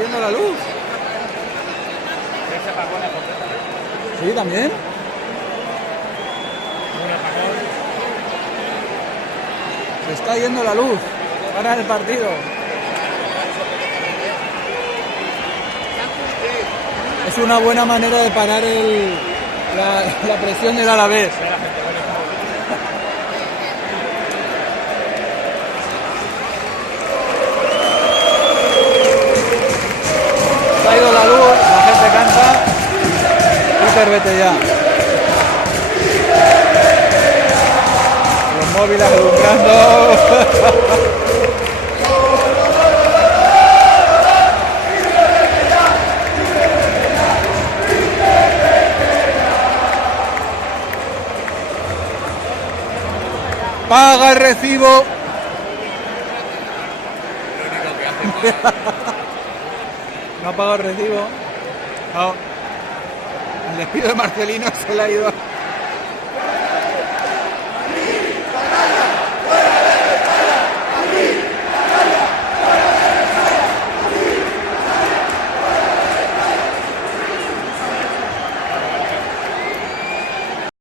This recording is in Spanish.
yendo la luz. Sí, también. Se está yendo la luz. Para el partido. Es una buena manera de parar la presión del Alavés. Se ha ido la luz, la gente canta. Peter, vete ya. Los móviles alumbrando. Paga el recibo. No ha pagado el recibo. No. El despido de Marcelino se le ha ido.